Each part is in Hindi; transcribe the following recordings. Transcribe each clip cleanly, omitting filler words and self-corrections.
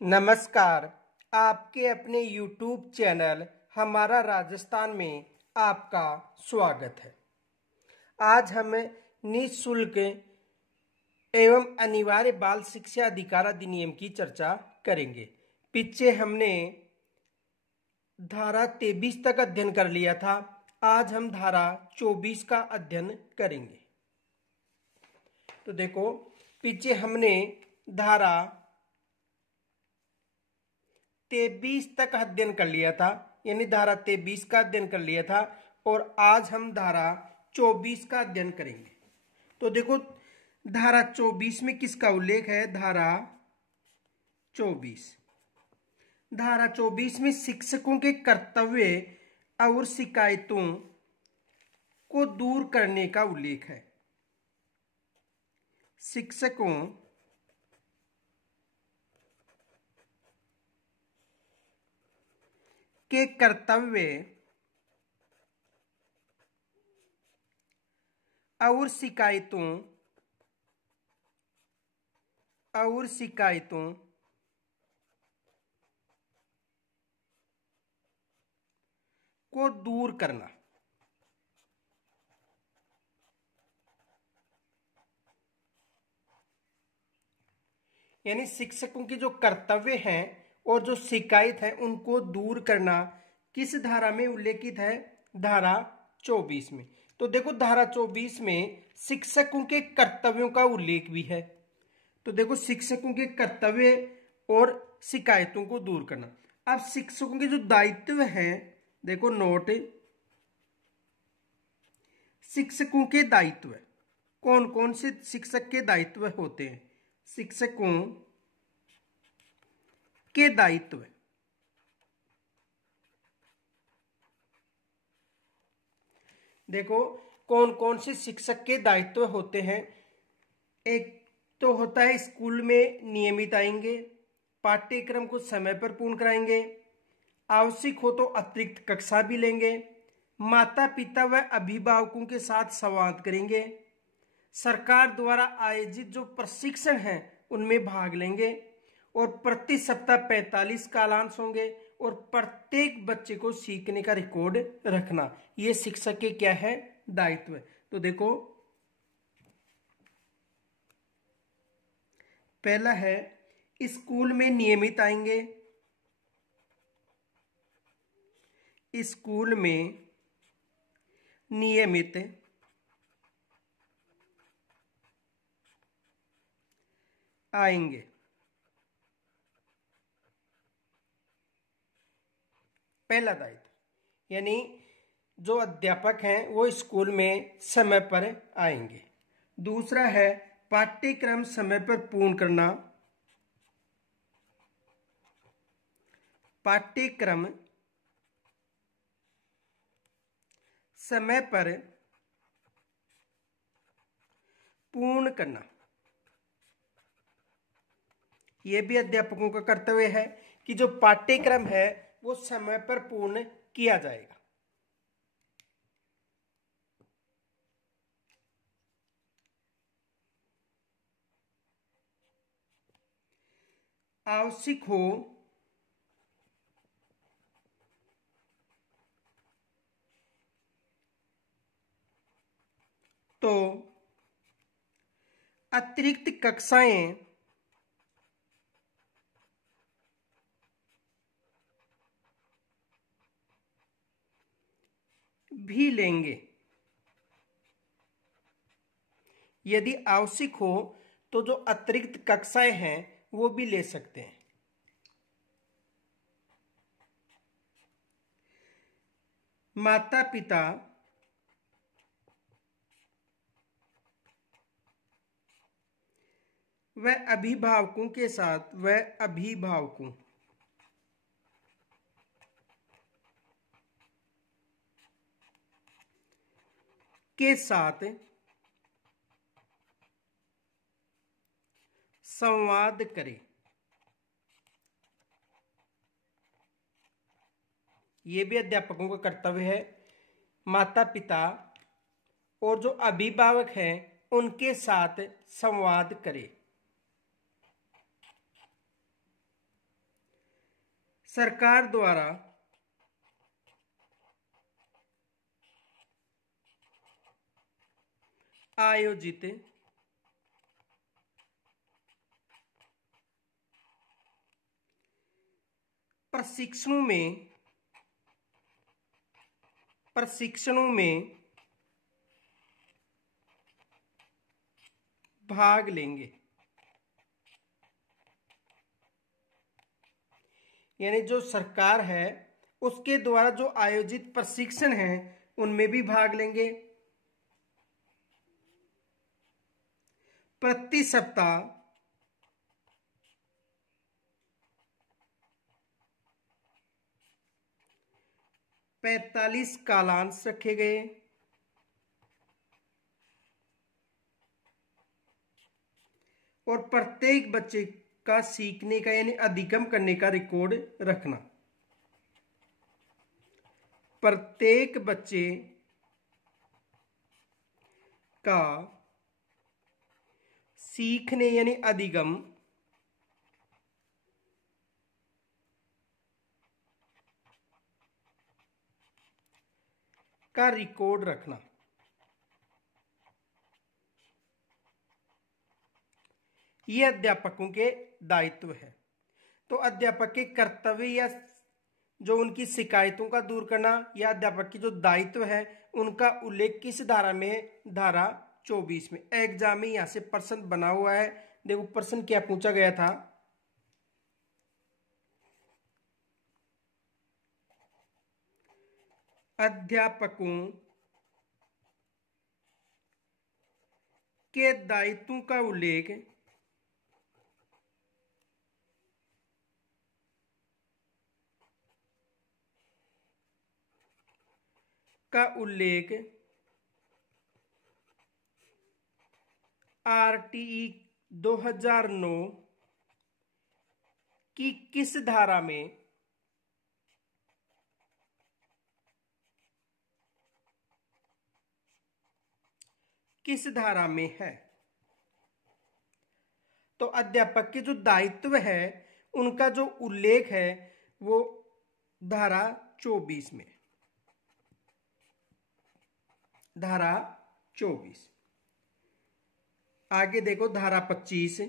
नमस्कार। आपके अपने YouTube चैनल हमारा राजस्थान में आपका स्वागत है। आज हम निःशुल्क एवं अनिवार्य बाल शिक्षा अधिकार अधिनियम की चर्चा करेंगे। पीछे हमने धारा 23 तक अध्ययन कर लिया था। आज हम धारा 24 का अध्ययन करेंगे। तो देखो, पीछे हमने धारा 23 तक अध्ययन कर लिया था, यानी धारा 23 का अध्ययन कर लिया था, और आज हम धारा 24 का अध्ययन करेंगे। तो देखो, धारा 24 में किसका उल्लेख है? धारा 24 में शिक्षकों के कर्तव्य और शिकायतों को दूर करने का उल्लेख है। शिक्षकों के कर्तव्य और शिकायतों को दूर करना। यानी शिक्षकों के जो कर्तव्य हैं और जो शिकायत है उनको दूर करना किस धारा में उल्लेखित है? धारा 24 में। तो देखो, धारा 24 में शिक्षकों के कर्तव्यों का उल्लेख भी है। तो देखो, शिक्षकों के कर्तव्य और शिकायतों को दूर करना। अब शिक्षकों के जो दायित्व हैं, देखो नोट, शिक्षकों के दायित्व कौन कौन से शिक्षक के दायित्व होते हैं? शिक्षकों के दायित्व देखो, कौन कौन से शिक्षक के दायित्व होते हैं। एक तो होता है स्कूल में नियमित आएंगे, पाठ्यक्रम को समय पर पूर्ण कराएंगे, आवश्यक हो तो अतिरिक्त कक्षा भी लेंगे, माता पिता व अभिभावकों के साथ संवाद करेंगे, सरकार द्वारा आयोजित जो प्रशिक्षण है उनमें भाग लेंगे, और प्रति सप्ताह 45 कालांश होंगे, और प्रत्येक बच्चे को सीखने का रिकॉर्ड रखना। ये शिक्षक के क्या है? दायित्व। तो देखो, पहला है स्कूल में नियमित आएंगे। स्कूल में नियमित आएंगे। पहला दायित्व, यानी जो अध्यापक हैं वो स्कूल में समय पर आएंगे। दूसरा है पाठ्यक्रम समय पर पूर्ण करना। पाठ्यक्रम समय पर पूर्ण करना, यह भी अध्यापकों का कर्तव्य है कि जो पाठ्यक्रम है वो समय पर पूर्ण किया जाएगा। आवश्यक हो तो अतिरिक्त कक्षाएं भी लेंगे। यदि आवश्यक हो तो जो अतिरिक्त कक्षाएं हैं वो भी ले सकते हैं। माता पिता व अभिभावकों के साथ संवाद करें। यह भी अध्यापकों का कर्तव्य है। माता पिता और जो अभिभावक हैं उनके साथ संवाद करें। सरकार द्वारा आयोजित प्रशिक्षणों में भाग लेंगे। यानी जो सरकार है उसके द्वारा जो आयोजित प्रशिक्षण है उनमें भी भाग लेंगे। प्रति सप्ताह 45 कालांश रखे गए और प्रत्येक बच्चे का सीखने का यानी अधिगम करने का रिकॉर्ड रखना। प्रत्येक बच्चे का सीखने यानी अधिगम का रिकॉर्ड रखना। ये अध्यापकों के दायित्व है। तो अध्यापक के कर्तव्य या जो उनकी शिकायतों का दूर करना या अध्यापक की जो दायित्व है उनका उल्लेख किस धारा में? धारा 24 में। एग्जाम में यहां से प्रश्न बना हुआ है। देखो प्रश्न क्या पूछा गया था। अध्यापकों के दायित्वों का उल्लेख RTE 2009 की किस धारा में है? तो अध्यापक के जो दायित्व है उनका जो उल्लेख है वो धारा 24 में। धारा 24। आगे देखो धारा 25।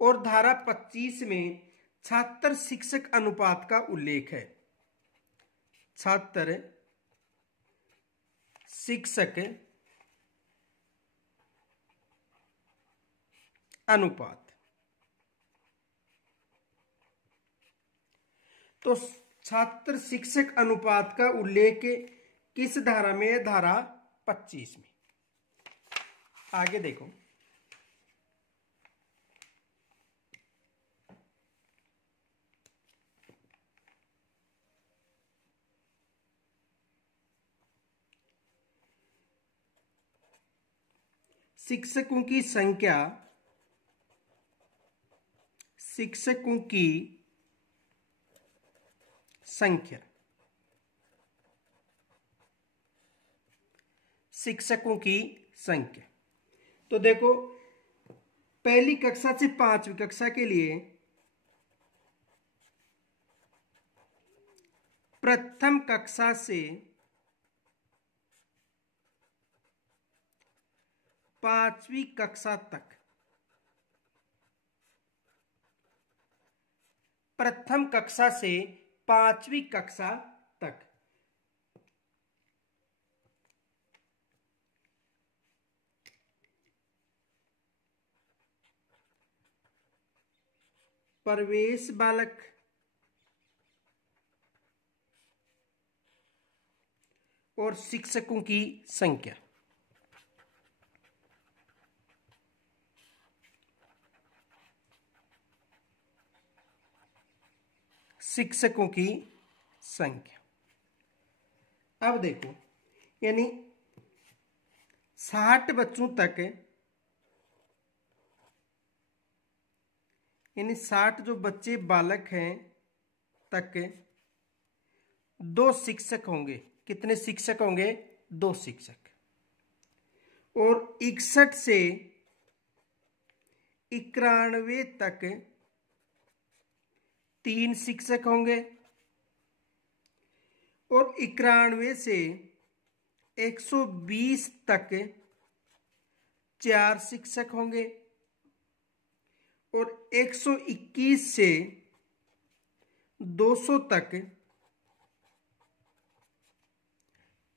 और धारा 25 में छात्र शिक्षक अनुपात का उल्लेख है। छात्र शिक्षक अनुपात। तो छात्र शिक्षक अनुपात का उल्लेख किस धारा में है? धारा 25 में। आगे देखो शिक्षकों की संख्या शिक्षकों की संख्या। तो देखो पहली कक्षा से 5वीं कक्षा के लिए प्रथम कक्षा से 5वीं कक्षा तक, प्रथम कक्षा से 5वीं कक्षा तक प्रवेश बालक और शिक्षकों की संख्या। शिक्षकों की संख्या। अब देखो यानी 60 बच्चों तक, यानी 60 जो बच्चे बालक हैं तक 2 शिक्षक होंगे। कितने शिक्षक होंगे? 2 शिक्षक। और 61 91 तक 3 शिक्षक होंगे और 91 से 120 तक 4 शिक्षक होंगे और 121 से 200 तक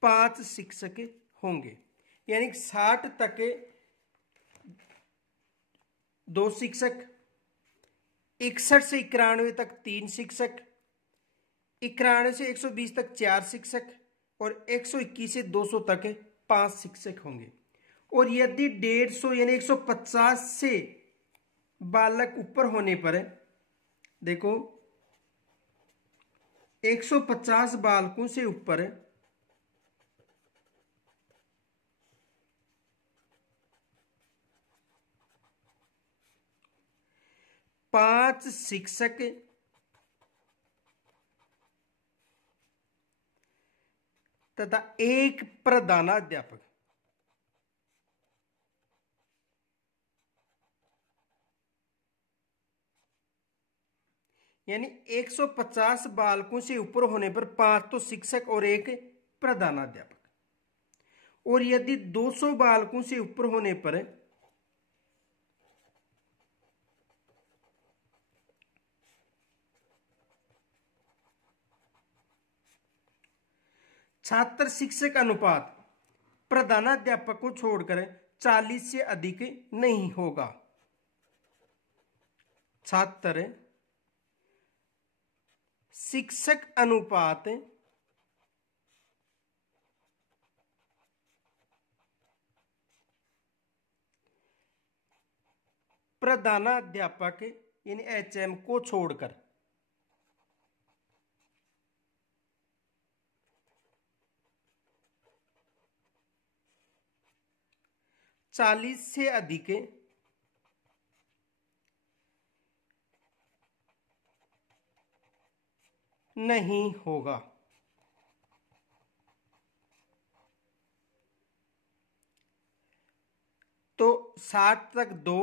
5 शिक्षक होंगे। यानी 60 तक 2 शिक्षक, 61 से 91 तक 3 शिक्षक, 91 से 120 तक 4 शिक्षक और 121 से 200 तक 5 शिक्षक होंगे। और यदि 150 यानी 150 से बालक ऊपर होने पर, देखो 150 बालकों से ऊपर 5 शिक्षक तथा 1 प्रधानाध्यापक, यानी 150 बालकों से ऊपर होने पर 5 तो शिक्षक और 1 प्रधानाध्यापक। और यदि 200 बालकों से ऊपर होने पर छात्र शिक्षक अनुपात प्रधानाध्यापक को छोड़कर 40 से अधिक नहीं होगा। छात्र शिक्षक अनुपात प्रधानाध्यापक यानी HM को छोड़कर 40 से अधिक नहीं होगा। तो 60 तक 2,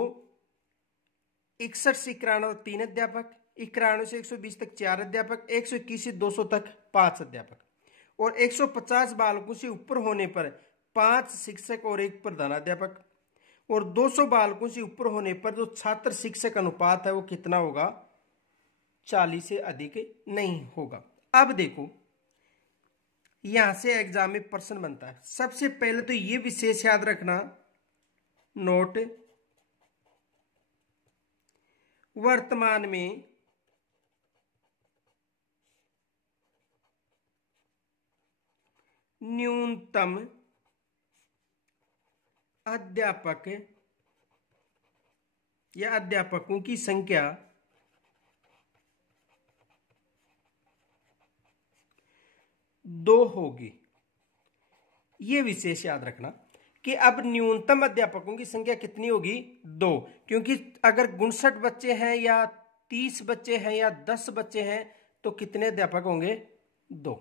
61 से 91 3 अध्यापक, 91 से 120 तक 4 अध्यापक, 121 से 200 तक 5 अध्यापक और 150 बालकों से ऊपर होने पर 5 शिक्षक और 1 प्रधानाध्यापक। और 200 बालकों से ऊपर होने पर जो छात्र शिक्षक अनुपात है वो कितना होगा? 40 से अधिक नहीं होगा। अब देखो यहां से एग्जाम में प्रश्न बनता है। सबसे पहले तो ये विशेष याद रखना, नोट वर्तमान में न्यूनतम अध्यापक या अध्यापकों की संख्या 2 होगी। यह विशेष याद रखना कि अब न्यूनतम अध्यापकों की संख्या कितनी होगी? 2। क्योंकि अगर 59 बच्चे हैं या 30 बच्चे हैं या 10 बच्चे हैं तो कितने अध्यापक होंगे? 2।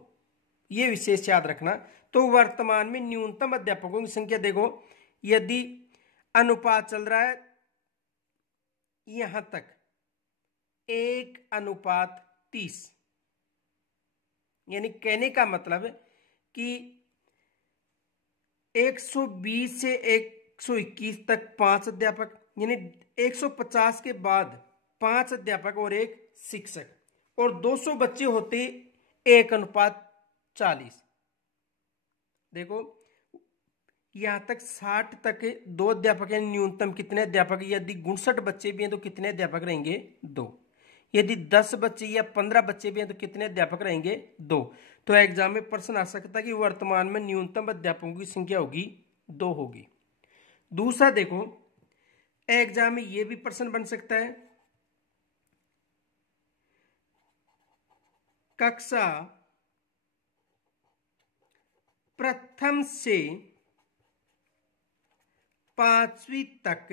यह विशेष याद रखना। तो वर्तमान में न्यूनतम अध्यापकों की संख्या, देखो यदि अनुपात चल रहा है यहां तक 1:30, यानी कहने का मतलब कि 120 से 121 तक 5 अध्यापक, यानी 150 के बाद 5 अध्यापक और 1 शिक्षक, और 200 बच्चे होते 1:40। देखो यहां तक 60 तक 2 अध्यापक है, न्यूनतम कितने अध्यापक? यदि 59 बच्चे भी हैं तो कितने अध्यापक रहेंगे? 2। यदि 10 बच्चे या 15 बच्चे भी हैं तो कितने अध्यापक रहेंगे? 2। तो एग्जाम में प्रश्न आ सकता है कि वर्तमान में न्यूनतम अध्यापकों की संख्या होगी 2 होगी। दूसरा देखो एग्जाम में यह भी प्रश्न बन सकता है, कक्षा प्रथम से 5वीं तक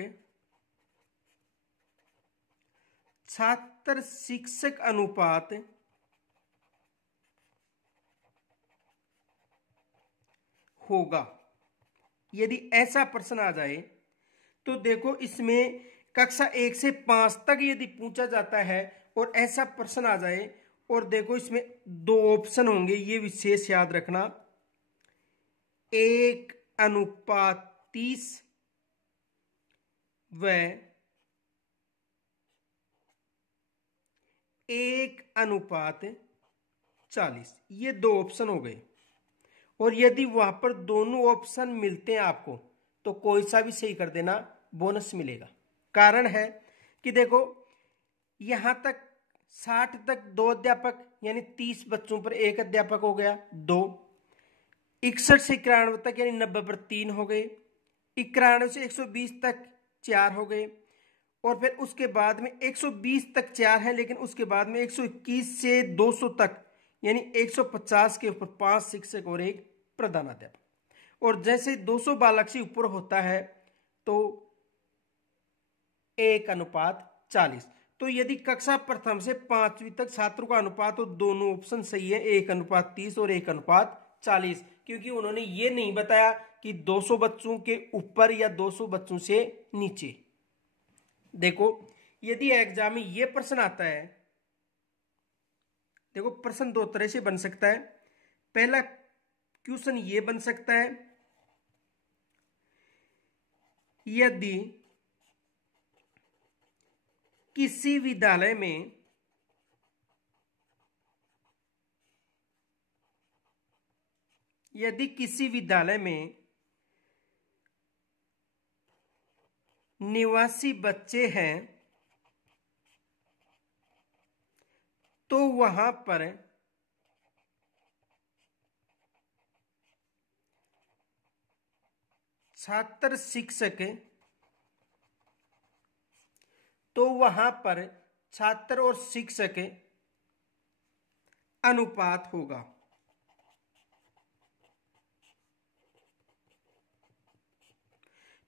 छात्र शिक्षक अनुपात होगा। यदि ऐसा प्रश्न आ जाए तो देखो इसमें कक्षा 1 से 5 तक यदि पूछा जाता है और ऐसा प्रश्न आ जाए, और देखो इसमें 2 ऑप्शन होंगे, ये विशेष याद रखना, 1:30 व 1:40, ये 2 ऑप्शन हो गए। और यदि वहां पर दोनों ऑप्शन मिलते हैं आपको, तो कोई सा भी सही कर देना, बोनस मिलेगा। कारण है कि देखो यहां तक 60 तक 2 अध्यापक, यानी 30 बच्चों पर 1 अध्यापक हो गया 2, 61 से 91 तक यानी 90 पर 3 हो गए, 91 से 120 तक 4 हो गए, और फिर उसके बाद में 120 तक 4 है, लेकिन उसके बाद में 121 से 200 तक यानी 150 के ऊपर 5 शिक्षक और 1 प्रधानाध्यापक। और जैसे 200 बालक से ऊपर होता है तो 1:40। तो यदि कक्षा प्रथम से 5वीं तक छात्रों का अनुपात, तो दोनों ऑप्शन सही है, 1:30 और 1:40, क्योंकि उन्होंने ये नहीं बताया कि 200 बच्चों के ऊपर या 200 बच्चों से नीचे। देखो यदि एग्जाम में ये प्रश्न आता है, देखो प्रश्न 2 तरह से बन सकता है। पहला क्वेश्चन ये बन सकता है, यदि किसी विद्यालय में निवासी बच्चे हैं तो वहां पर छात्र शिक्षक छात्र और शिक्षक अनुपात होगा।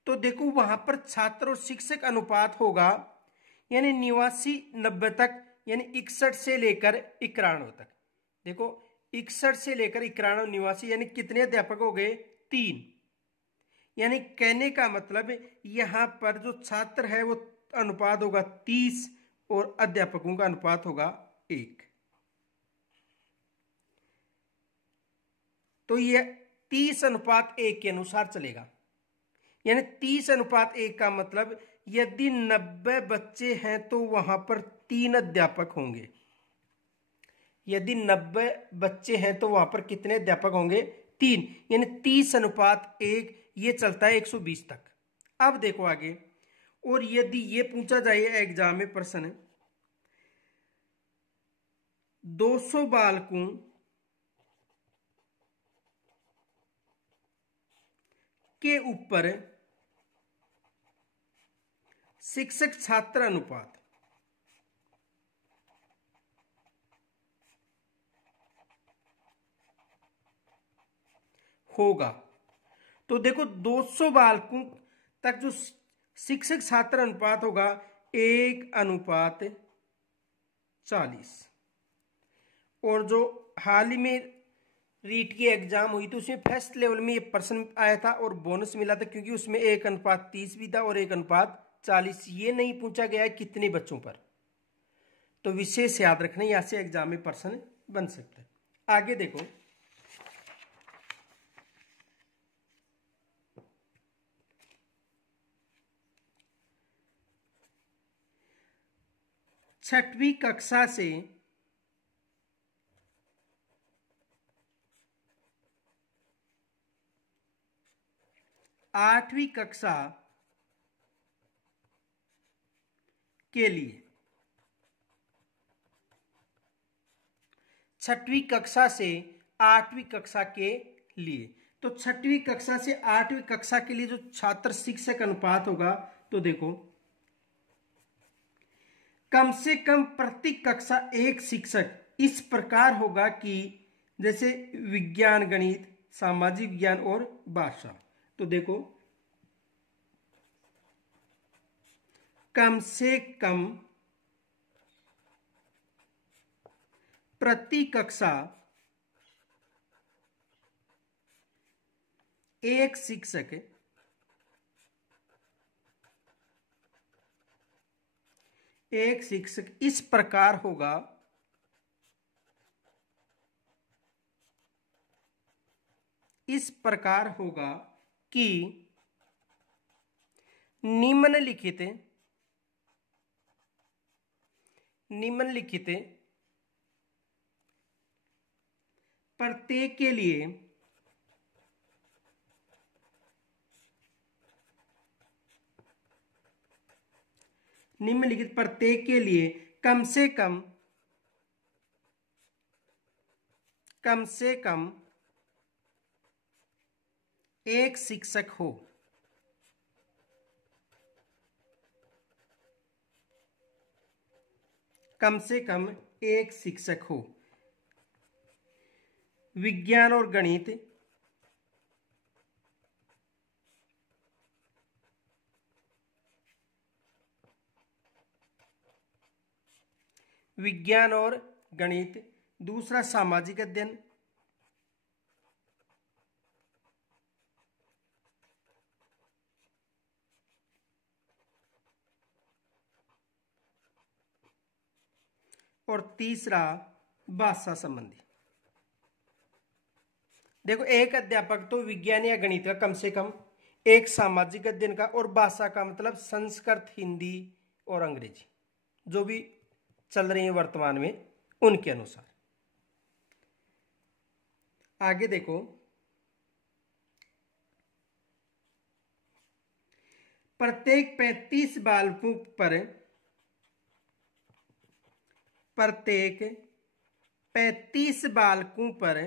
तो देखो वहां पर छात्र और शिक्षक अनुपात होगा, यानी निवासी 90 तक, यानी 61 से लेकर 91 तक। देखो 61 से लेकर 91 निवासी, यानी कितने अध्यापक हो गए? 3। यानी कहने का मतलब यहां पर जो छात्र है वो अनुपात होगा 30 और अध्यापकों का अनुपात होगा 1। तो यह 30:1 के अनुसार चलेगा। यानी 30:1 का मतलब यदि 90 बच्चे हैं तो वहां पर 3 अध्यापक होंगे। यदि 90 बच्चे हैं तो वहां पर कितने अध्यापक होंगे? 3। यानी 30:1 ये चलता है 120 तक। अब देखो आगे, और यदि ये पूछा जाए एग्जाम में प्रश्न, 200 बालकों के ऊपर शिक्षक छात्र अनुपात होगा, तो देखो 200 बालकों तक जो शिक्षक छात्र अनुपात होगा 1:40। और जो हाल ही में रीट की एग्जाम हुई थी उसमें फर्स्ट लेवल में ये प्रश्न आया था और बोनस मिला था, क्योंकि उसमें 1:30 भी था और 1:40। ये नहीं पूछा गया है कितने बच्चों पर। तो विशेष याद रखना, यहां से एग्जाम में प्रश्न बन सकता है। आगे देखो, छठवीं कक्षा से 8वीं कक्षा के लिए, छठवीं कक्षा से 8वीं कक्षा के लिए, तो छठवीं कक्षा से 8वीं कक्षा के लिए जो छात्र शिक्षक अनुपात होगा, तो देखो कम से कम प्रति कक्षा 1 शिक्षक इस प्रकार होगा कि जैसे विज्ञान, गणित, सामाजिक विज्ञान और भाषा। तो देखो कम से कम प्रति कक्षा 1 शिक्षक एक शिक्षक इस प्रकार होगा कि निम्नलिखित प्रत्येक के लिए कम से कम एक शिक्षक हो। कम से कम एक शिक्षक हो। विज्ञान और गणित, दूसरा सामाजिक अध्ययन, और तीसरा भाषा संबंधी। देखो, एक अध्यापक तो विज्ञान या गणित का कम से कम, एक सामाजिक अध्ययन का, और भाषा का मतलब संस्कृत, हिंदी और अंग्रेजी जो भी चल रही है वर्तमान में उनके अनुसार। आगे देखो, प्रत्येक 35 बालकों पर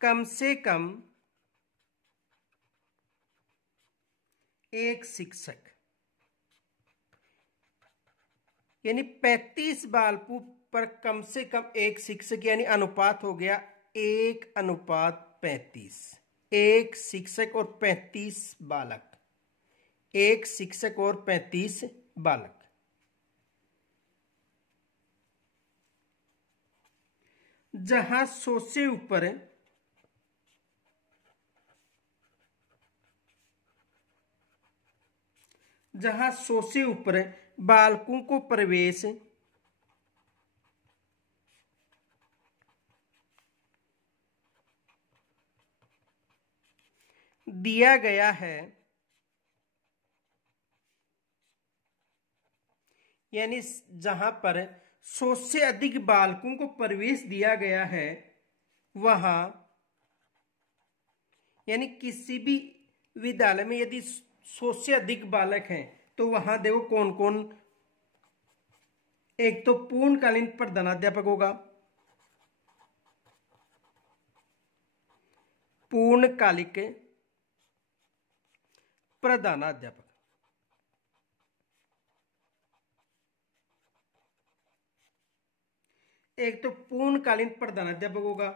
कम से कम एक शिक्षक, यानी 35 बालकों पर कम से कम एक शिक्षक, यानी अनुपात हो गया 1:35। एक शिक्षक और 35 बालक, एक शिक्षक और 35 बालक। जहां 100 से ऊपर बालकों को प्रवेश दिया गया है, यानी जहां पर 100 से अधिक बालकों को प्रवेश दिया गया है, वहां, यानी किसी भी विद्यालय में यदि 100 से अधिक बालक हैं तो वहां देखो कौन कौन। एक तो पूर्णकालीन प्रधानाध्यापक होगा, पूर्णकालिक प्रधानाध्यापक। एक तो पूर्णकालीन प्रधानाध्यापक होगा।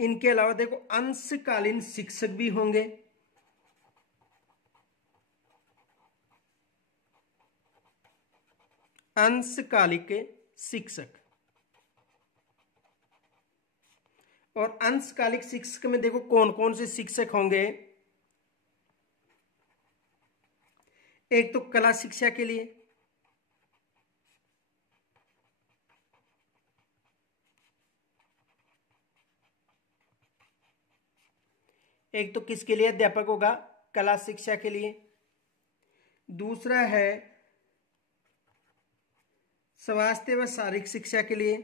इनके अलावा देखो अंशकालीन शिक्षक भी होंगे। अंशकालिक शिक्षक, और अंशकालिक शिक्षक में देखो कौन कौन से शिक्षक होंगे। एक तो कला शिक्षा के लिए, एक तो किसके लिए अध्यापक होगा, कला शिक्षा के लिए। दूसरा है स्वास्थ्य व शारीरिक शिक्षा के लिए।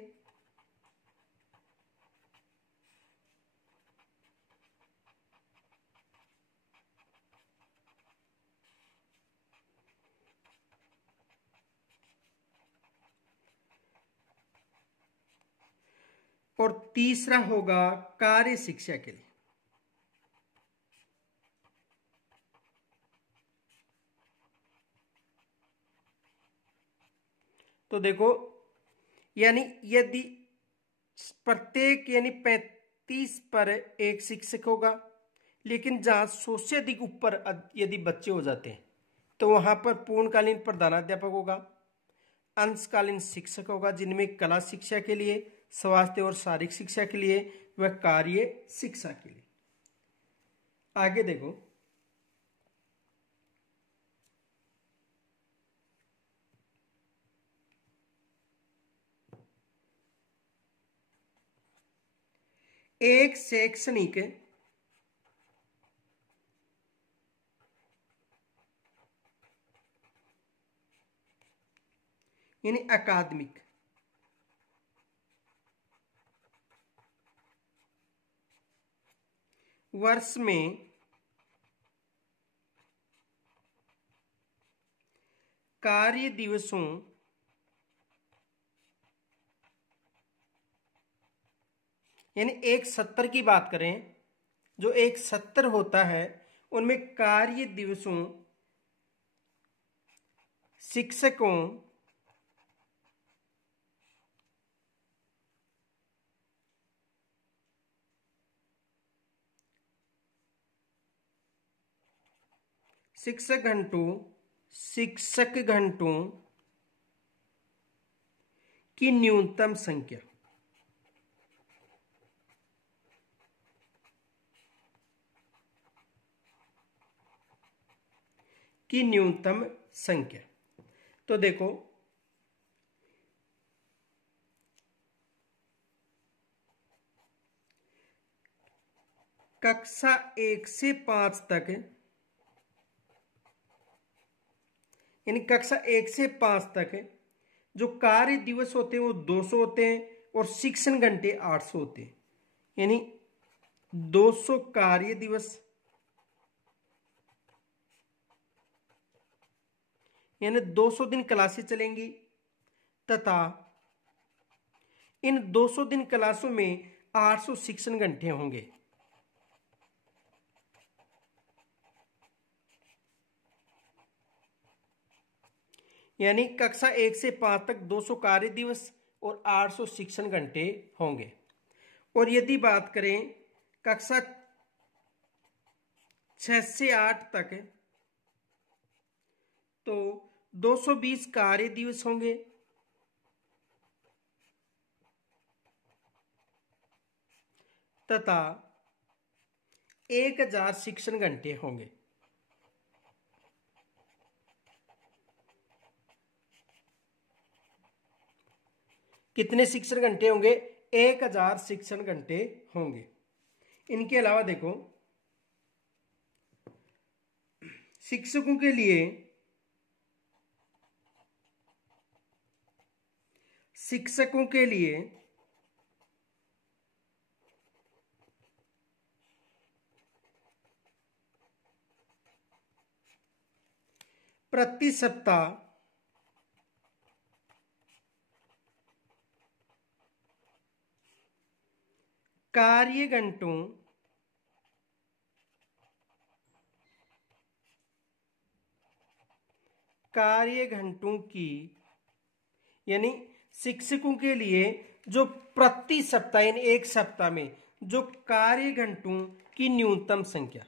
और तीसरा होगा कार्य शिक्षा के लिए। तो देखो, यानी यदि प्रत्येक, यानी 35 पर एक शिक्षक होगा, लेकिन जहां 100 से अधिक ऊपर यदि बच्चे हो जाते हैं तो वहां पर पूर्णकालीन प्रधानाध्यापक होगा, अंशकालीन शिक्षक होगा जिनमें कला शिक्षा के लिए, स्वास्थ्य और शारीरिक शिक्षा के लिए व कार्य शिक्षा के लिए। आगे देखो, एक शैक्षणिक यानी अकादमिक वर्ष में कार्य दिवसों यानी एक सत्र की बात करें, जो एक सत्र होता है उनमें कार्य दिवसों शिक्षकों शिक्षक घंटों की न्यूनतम संख्या तो देखो, कक्षा 1 से 5 तक यानी कक्षा 1 से 5 तक जो कार्य दिवस होते हैं वो 200 होते हैं और शिक्षण घंटे 800 होते हैं। यानी 200 कार्य दिवस यानी 200 दिन क्लासेस चलेंगी तथा इन 200 दिन क्लासों में 800 शिक्षण घंटे होंगे। यानी कक्षा 1 से 5 तक 200 कार्य दिवस और 800 शिक्षण घंटे होंगे। और यदि बात करें कक्षा 6 से 8 तक तो 220 कार्य दिवस होंगे तथा 1000 शिक्षण घंटे होंगे। कितने शिक्षण घंटे होंगे? 1000 शिक्षण घंटे होंगे। इनके अलावा देखो, शिक्षकों के लिए प्रति सप्ताह कार्य घंटों की यानी शिक्षकों के लिए जो प्रति सप्ताह यानी एक सप्ताह में जो कार्य घंटों की न्यूनतम संख्या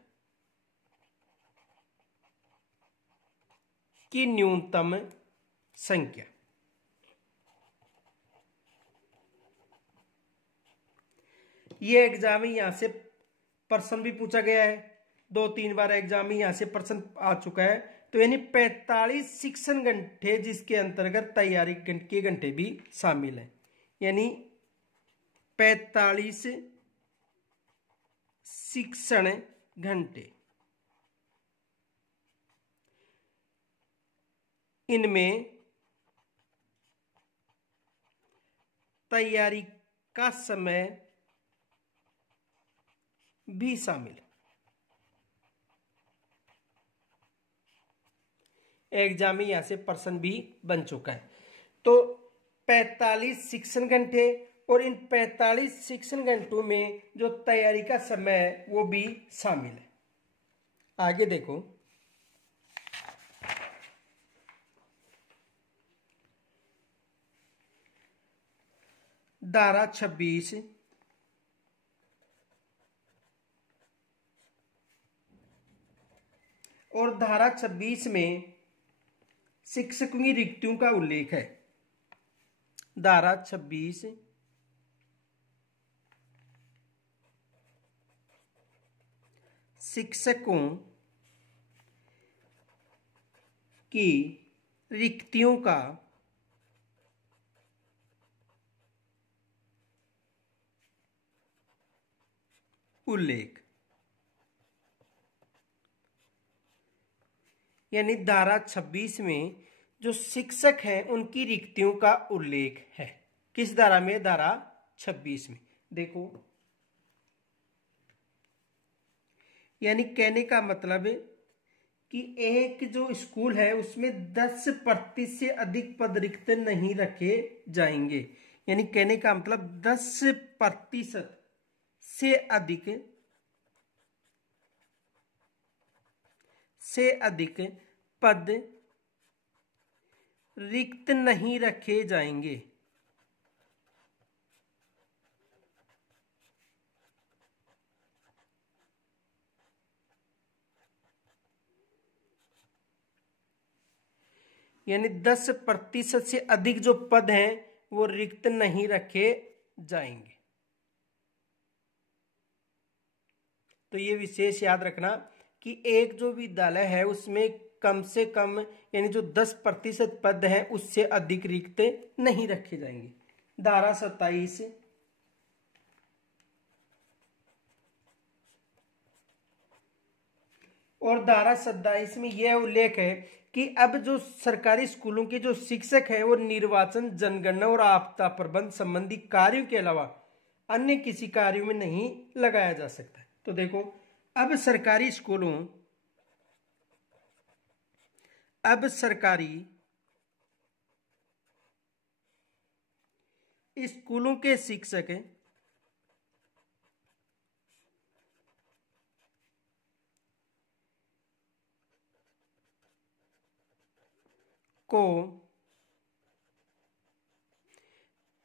ये एग्जाम ही यहां से प्रश्न भी पूछा गया है, 2-3 बार एग्जाम ही यहां से प्रश्न आ चुका है। तो यानी 45 शिक्षण घंटे जिसके अंतर्गत तैयारी के घंटे भी शामिल है। यानी 45 शिक्षण घंटे, इनमें तैयारी का समय भी शामिल है। एग्जाम में यहां से प्रश्न भी बन चुका है। तो 45 शिक्षण घंटे और इन 45 शिक्षण घंटों में जो तैयारी का समय है वो भी शामिल है। आगे देखो, धारा 26 और धारा 26 में शिक्षकों की रिक्तियों का उल्लेख है। धारा 26 शिक्षकों की रिक्तियों का उल्लेख। यानी धारा 26 में जो शिक्षक हैं उनकी रिक्तियों का उल्लेख है। किस धारा में? धारा 26 में। देखो, यानी कहने का मतलब है कि एक जो स्कूल है उसमें 10% से अधिक पद रिक्त नहीं रखे जाएंगे। यानी कहने का मतलब 10% से अधिक पद रिक्त नहीं रखे जाएंगे। यानी 10% से अधिक जो पद हैं वो रिक्त नहीं रखे जाएंगे। तो ये विशेष याद रखना कि एक जो विद्यालय है उसमें कम से कम यानी जो 10% पद हैं उससे अधिक रिक्त नहीं रखे जाएंगे। धारा 27 और धारा 27 में यह उल्लेख है कि अब जो सरकारी स्कूलों के जो शिक्षक हैं वो निर्वाचन, जनगणना और आपदा प्रबंध संबंधी कार्यों के अलावा अन्य किसी कार्यों में नहीं लगाया जा सकता। तो देखो, अब सरकारी स्कूलों के शिक्षक को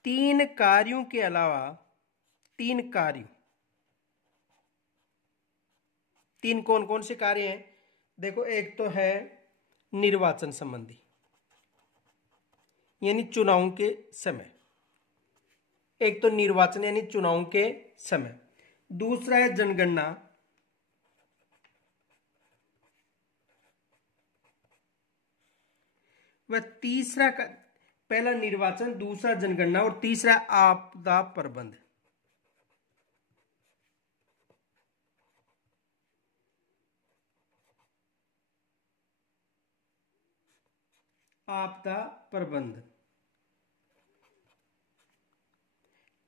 3 कार्यों के अलावा 3 कौन कौन से कार्य हैं? देखो, एक तो है निर्वाचन संबंधी यानी चुनाव के समय, एक तो निर्वाचन यानी चुनाव के समय, दूसरा है जनगणना, वह तीसरा पहला निर्वाचन, दूसरा जनगणना और तीसरा आपदा प्रबंध। आपदा प्रबंध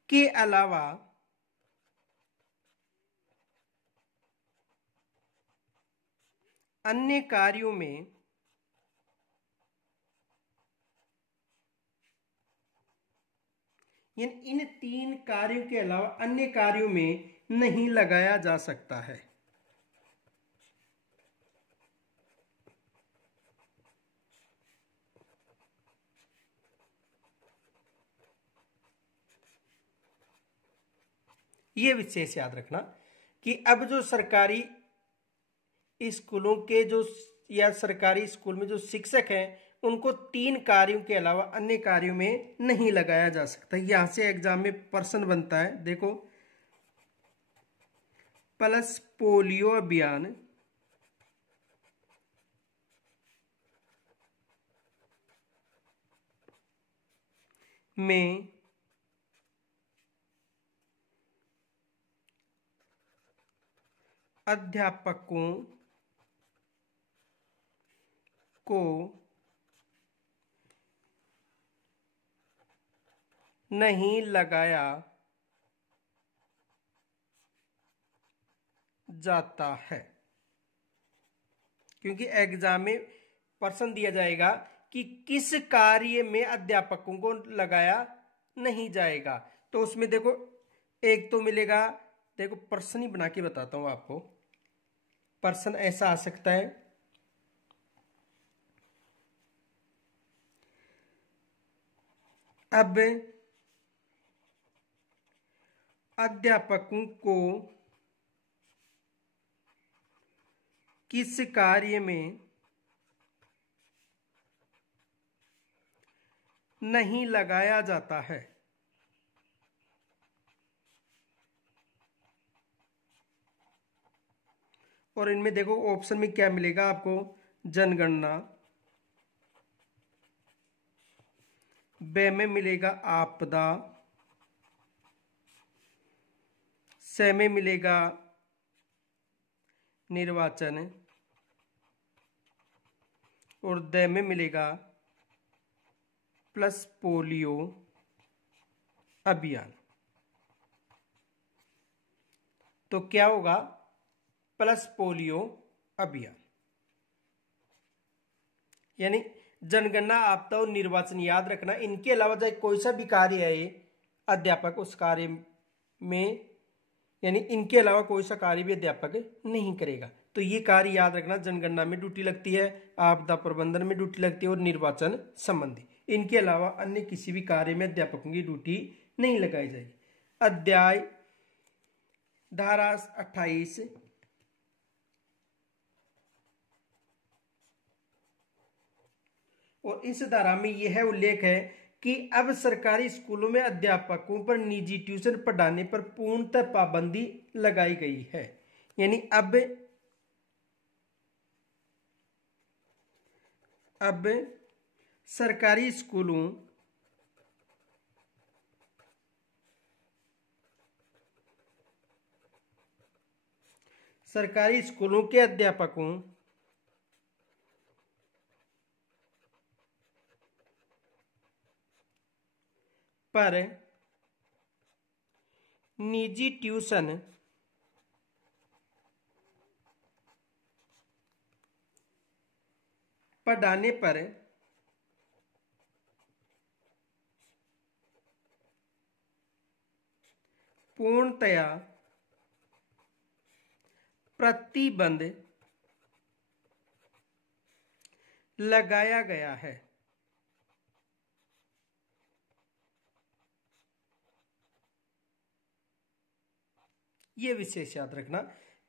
के अलावा अन्य कार्यों में इन 3 कार्यों के अलावा अन्य कार्यों में नहीं लगाया जा सकता है। यह विशेष याद रखना कि अब जो सरकारी स्कूलों के जो या सरकारी स्कूल में जो शिक्षक हैं उनको 3 कार्यों के अलावा अन्य कार्यों में नहीं लगाया जा सकता। यहां से एग्जाम में प्रश्न बनता है। देखो, पल्स पोलियो अभियान में अध्यापकों को नहीं लगाया जाता है, क्योंकि एग्जाम में प्रश्न दिया जाएगा कि किस कार्य में अध्यापकों को लगाया नहीं जाएगा। तो उसमें देखो, एक तो मिलेगा, देखो प्रश्न ही बना के बताता हूं आपको। प्रश्न ऐसा आ सकता है, अब अध्यापकों को किस कार्य में नहीं लगाया जाता है? और इनमें देखो ऑप्शन में क्या मिलेगा आपको, जनगणना, ब में मिलेगा आपदा, स में मिलेगा निर्वाचन और द में मिलेगा प्लस पोलियो अभियान। तो क्या होगा, प्लस पोलियो अभियान। यानी जनगणना, आपदा और निर्वाचन याद रखना, इनके अलावा चाहे कोई सा भी कार्य है अध्यापक उस कार्य में, यानी इनके अलावा कोई सा कार्य भी अध्यापक नहीं करेगा। तो ये कार्य याद रखना, जनगणना में ड्यूटी लगती है, आपदा प्रबंधन में ड्यूटी लगती है और निर्वाचन संबंधी, इनके अलावा अन्य किसी भी कार्य में अध्यापकों की ड्यूटी नहीं लगाई जाएगी। अध्याय धारा 28 और इस धारा में यह उल्लेख है कि अब सरकारी स्कूलों में अध्यापकों पर निजी ट्यूशन पढ़ाने पर पूर्णतः पाबंदी लगाई गई है। यानी अब सरकारी स्कूलों के अध्यापकों पर निजी ट्यूशन पढ़ाने पर पूर्णतया प्रतिबंध लगाया गया है। ये विशेष याद रखना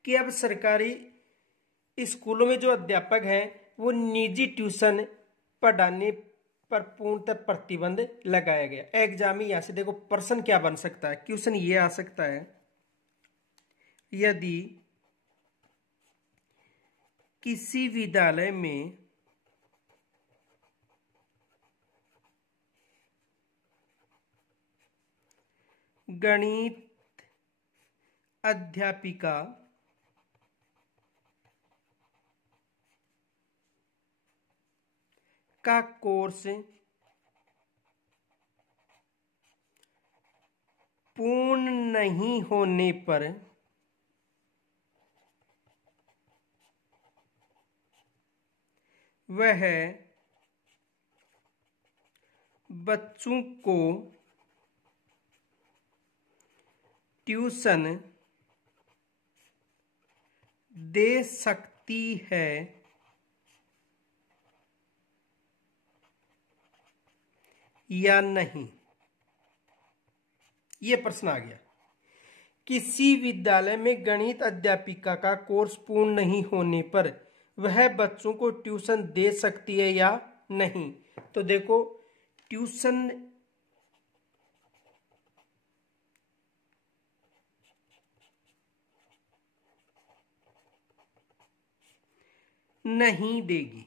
कि अब सरकारी स्कूलों में जो अध्यापक हैं वो निजी ट्यूशन पढ़ाने पर पूर्णतः प्रतिबंध लगाया गया। एग्जाम में यहां से देखो प्रश्न क्या बन सकता है, क्वेश्चन ये आ सकता है, यदि किसी विद्यालय में गणित अध्यापिका का कोर्स पूर्ण नहीं होने पर वह बच्चों को ट्यूशन दे सकती है या नहीं। यह प्रश्न आ गया, किसी विद्यालय में गणित अध्यापिका का कोर्स पूर्ण नहीं होने पर वह बच्चों को ट्यूशन दे सकती है या नहीं। तो देखो ट्यूशन नहीं देगी,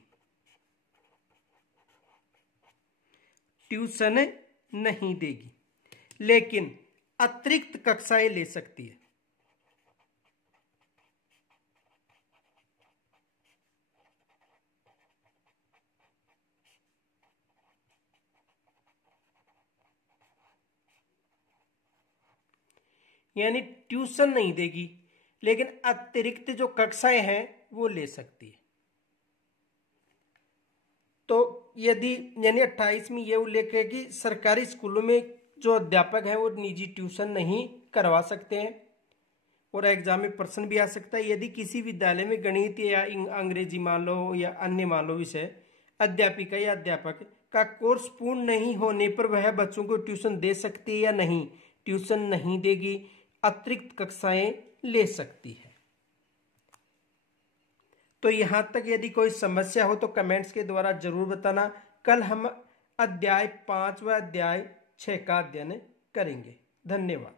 ट्यूशन नहीं देगी, लेकिन अतिरिक्त कक्षाएं ले सकती है। यानी ट्यूशन नहीं देगी लेकिन अतिरिक्त जो कक्षाएं हैं वो ले सकती है। तो यदि यानी 28 में यह उल्लेख है कि सरकारी स्कूलों में जो अध्यापक हैं वो निजी ट्यूशन नहीं करवा सकते हैं। और एग्जाम में प्रश्न भी आ सकता है, यदि किसी विद्यालय में गणित या अंग्रेजी मान लो या अन्य मान लो विषय अध्यापिका या अध्यापक का कोर्स पूर्ण नहीं होने पर वह बच्चों को ट्यूशन दे सकती है या नहीं। ट्यूशन नहीं देगी, अतिरिक्त कक्षाएं ले सकती है। तो यहां तक यदि कोई समस्या हो तो कमेंट्स के द्वारा जरूर बताना। कल हम अध्याय 5 व अध्याय 6 का अध्ययन करेंगे। धन्यवाद।